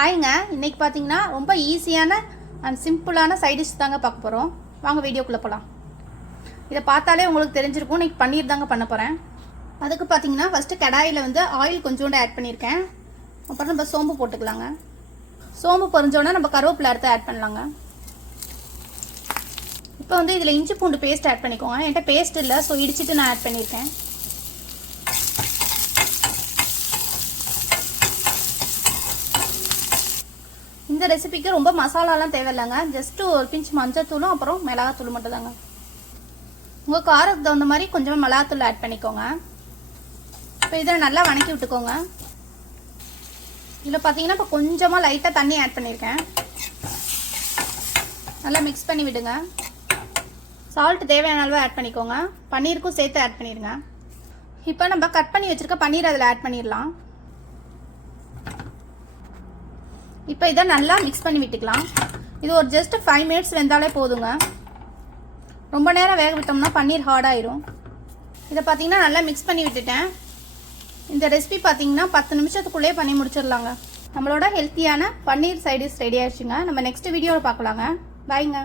ஹாய்ங்க, இன்றைக்கி பார்த்தீங்கன்னா ரொம்ப ஈஸியான அண்ட் சிம்பிளான சைட் டிஷ் தாங்க பார்க்க போகிறோம். வாங்க வீடியோக்குள்ளே போகலாம். இதை பார்த்தாலே உங்களுக்கு தெரிஞ்சிருக்கும், இன்றைக்கி பன்னீர் தாங்க பண்ண போகிறேன். அதுக்கு பார்த்தீங்கன்னா ஃபஸ்ட்டு கடாயில் வந்து ஆயில் கொஞ்சோண்டு ஆட் பண்ணியிருக்கேன். அப்புறம் நம்ம சோம்பு போட்டுக்கலாங்க. சோம்பு பொரிஞ்சோன்னா நம்ம கருவேப்பிலை எடுத்து ஆட் பண்ணலாங்க. இப்போ வந்து இதில் இஞ்சி பூண்டு பேஸ்ட் ஆட் பண்ணிக்கோங்க. என்கிட்ட பேஸ்ட் இல்லை, ஸோ இடிச்சிட்டு நான் ஆட் பண்ணியிருக்கேன். இந்த ரெசிபிக்கு ரொம்ப மசாலாலாம் தேவையில்லைங்க. ஜஸ்ட்டு ஒரு பிஞ்ச் மஞ்சத்தூளும் அப்புறம் மிளகாத்தூள் மட்டும் தாங்க. உங்கள் காரத்துக்கு தகுந்த மாதிரி கொஞ்சமாக மிளகாத்தூள் ஆட் பண்ணிக்கோங்க. இப்போ இதை நல்லா வணக்கி விட்டுக்கோங்க. இதில் பார்த்தீங்கன்னா இப்போ கொஞ்சமாக லைட்டாக தண்ணி ஆட் பண்ணியிருக்கேன். நல்லா மிக்ஸ் பண்ணி விடுங்க. சால்ட் தேவையான அளவு ஆட் பண்ணிக்கோங்க. பன்னீருக்கும் சேர்த்து ஆட் பண்ணிடுங்க. இப்போ நம்ம கட் பண்ணி வச்சுருக்க பன்னீர் அதில் ஆட் பண்ணிடலாம். இப்போ இதை நல்லா மிக்ஸ் பண்ணி விட்டுக்கலாம். இது ஒரு ஜஸ்ட் 5 மினிட்ஸ் வெந்தாலே போதுங்க. ரொம்ப நேரம் வேக விட்டோம்னா பன்னீர் ஹார்டாயிரும். இதை பார்த்தீங்கன்னா நல்லா மிக்ஸ் பண்ணி விட்டுட்டேன். இந்த ரெசிபி பார்த்தீங்கன்னா 10 நிமிஷத்துக்குள்ளே பண்ணி முடிச்சிடலாங்க. நம்மளோட ஹெல்த்தியான பன்னீர் சைட் டிஷ் ரெடி ஆயிடுச்சுங்க. நம்ம நெக்ஸ்ட் வீடியோவில் பார்க்கலாங்க. பாய்ங்க.